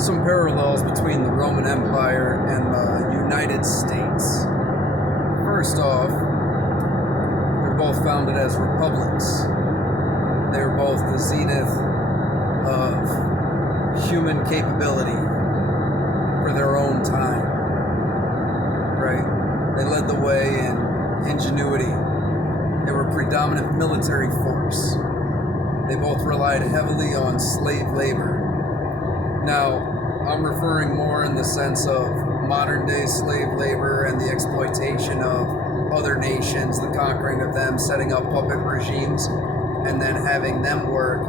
some parallels between the Roman Empire and the United States. First off, they're both founded as republics. They were both the zenith of human capability for their own time. Right? They led the way in ingenuity. They were a predominant military force. They both relied heavily on slave labor. Now, I'm referring more in the sense of modern day slave labor and the exploitation of other nations, the conquering of them, setting up puppet regimes, and then having them work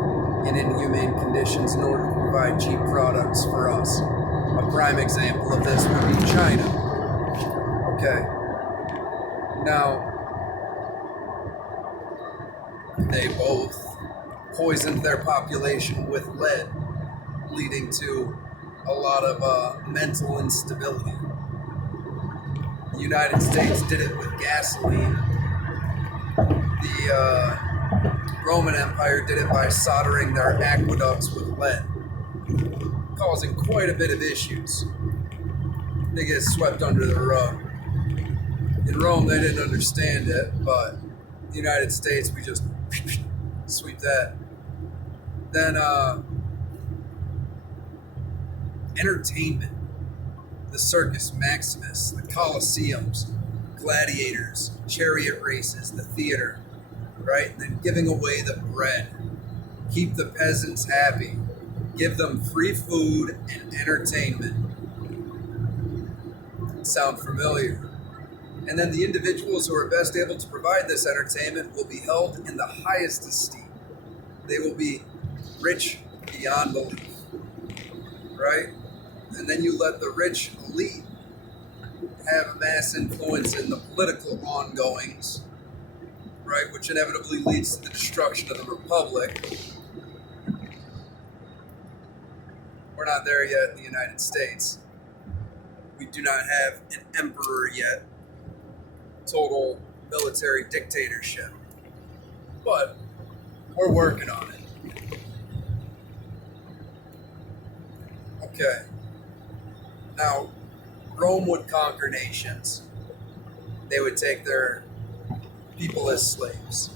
in inhumane conditions in order to provide cheap products for us. A prime example of this would be China. Okay. Now, they both poisoned their population with lead, leading to a lot of mental instability. The United States did it with gasoline. The Roman Empire did it by soldering their aqueducts with lead, causing quite a bit of issues. They get swept under the rug. In Rome, they didn't understand it, but the United States, we just sweep that. Then, entertainment. The Circus Maximus, the Colosseums, gladiators, chariot races, the theater, right? And then giving away the bread. Keep the peasants happy. Give them free food and entertainment. Sound familiar? And then the individuals who are best able to provide this entertainment will be held in the highest esteem. They will be rich beyond belief, right? And then you let the rich elite have a mass influence in the political ongoings, right, which inevitably leads to the destruction of the republic. We're not there yet in the United States. We do not have an emperor yet. Total military dictatorship. But we're working on it. Okay. Now, Rome would conquer nations. They would take their people as slaves.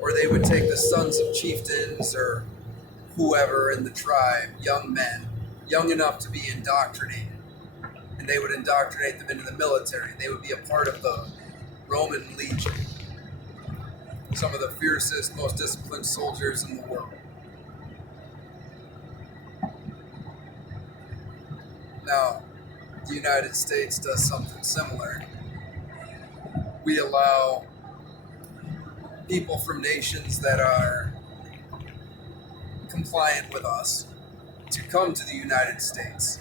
Or they would take the sons of chieftains or whoever in the tribe, young men, young enough to be indoctrinated. And they would indoctrinate them into the military. They would be a part of the Roman Legion. Some of the fiercest, most disciplined soldiers in the world. Now, the United States does something similar. We allow people from nations that are compliant with us to come to the United States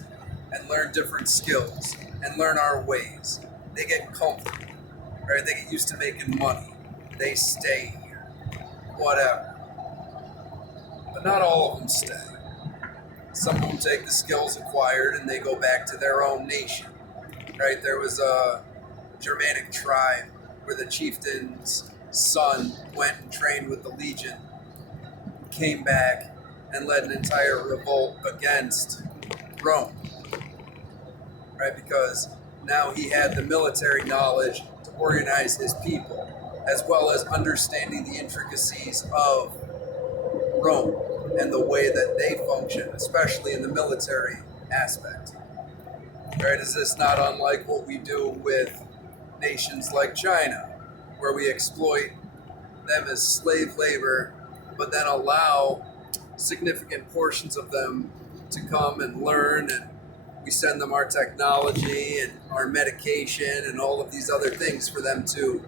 and learn different skills and learn our ways. They get comfortable, right? They get used to making money. They stay here, whatever. But not all of them stay. Some of them take the skills acquired and they go back to their own nation, right? There was a Germanic tribe where the chieftain's son went and trained with the Legion, came back and led an entire revolt against Rome, right? Because now he had the military knowledge to organize his people, as well as understanding the intricacies of Rome and the way that they function, especially in the military aspect. Right? Is this not unlike what we do with nations like China, where we exploit them as slave labor, but then allow significant portions of them to come and learn, and we send them our technology and our medication and all of these other things for them to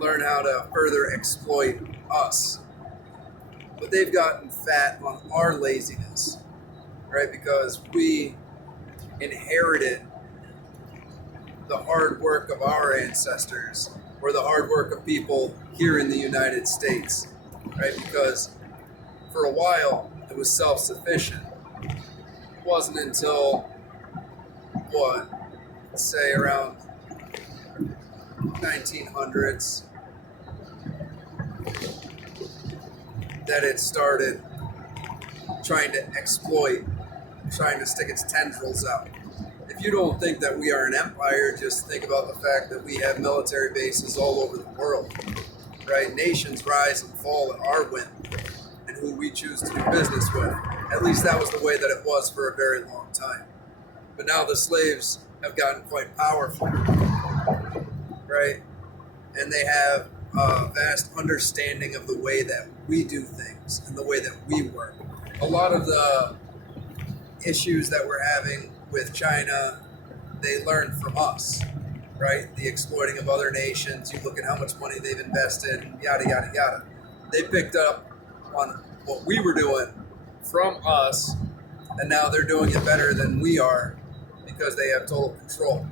learn how to further exploit us. But they've gotten fat on our laziness, right? Because we inherited the hard work of our ancestors or the hard work of people here in the United States, right? Because for a while it was self-sufficient. It wasn't until, let's say around 1900s that it started trying to exploit, trying to stick its tendrils out. If you don't think that we are an empire, just think about the fact that we have military bases all over the world, right? Nations rise and fall at our whim and who we choose to do business with. At least that was the way that it was for a very long time. But now the slaves have gotten quite powerful, right? And they have a vast understanding of the way that we do things and the way that we work. A lot of the issues that we're having with China, they learn from us, right? The exploiting of other nations. You look at how much money they've invested, yada, yada, yada. They picked up on what we were doing from us, and now they're doing it better than we are because they have total control.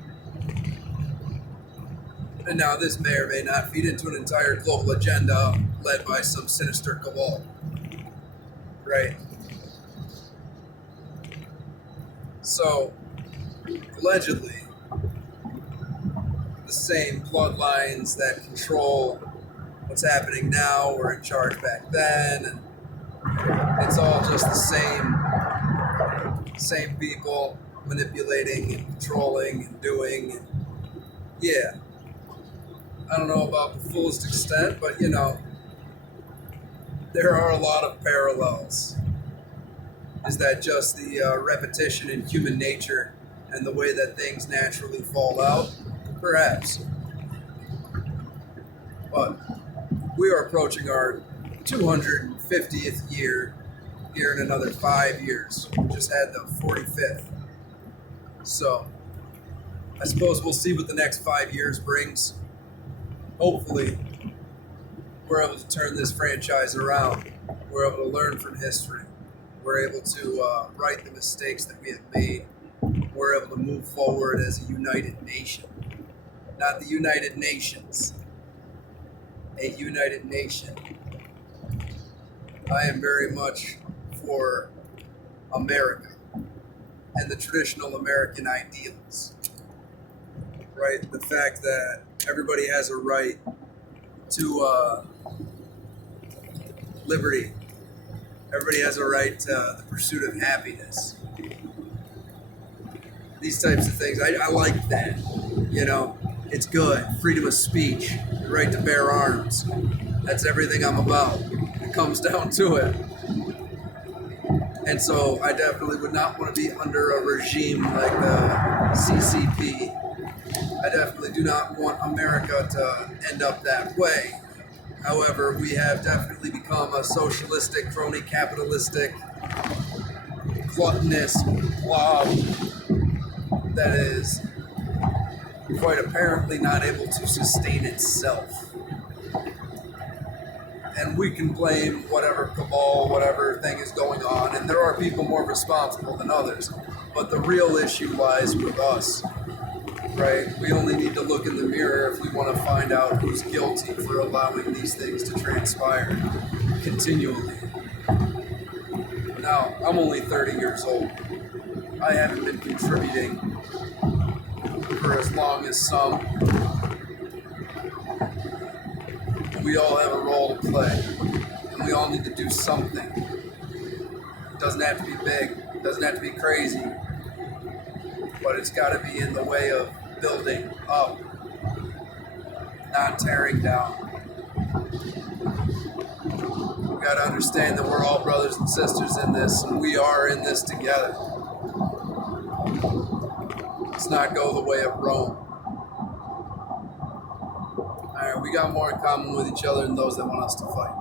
And now this may or may not feed into an entire global agenda led by some sinister cabal, right? So, allegedly, the same bloodlines that control what's happening now were in charge back then, and it's all just the same people manipulating and controlling and doing. And yeah, I don't know about the fullest extent, but there are a lot of parallels. Is that just the repetition in human nature and the way that things naturally fall out? Perhaps. But we are approaching our 250th year here in another 5 years. We just had the 45th. So I suppose we'll see what the next 5 years brings. Hopefully, we're able to turn this franchise around. We're able to learn from history. We're able to right the mistakes that we have made. We're able to move forward as a united nation. Not the United Nations. A united nation. I am very much for America and the traditional American ideals. Right? The fact that everybody has a right to liberty. Everybody has a right to the pursuit of happiness. These types of things. I like that. It's good. Freedom of speech. The right to bear arms. That's everything I'm about. It comes down to it. And so I definitely would not want to be under a regime like the CCP. I definitely do not want America to end up that way. However, we have definitely become a socialistic, crony capitalistic, gluttonous blob that is quite apparently not able to sustain itself. And we can blame whatever cabal, whatever thing is going on, and there are people more responsible than others. But the real issue lies with us. Right? We only need to look in the mirror if we want to find out who's guilty for allowing these things to transpire continually. Now, I'm only 30 years old. I haven't been contributing for as long as some. We all have a role to play, and we all need to do something. It doesn't have to be big, it doesn't have to be crazy, but it's got to be in the way of building up, not tearing down. We got to understand that we're all brothers and sisters in this, and we are in this together. Let's not go the way of Rome. Alright, we got more in common with each other than those that want us to fight.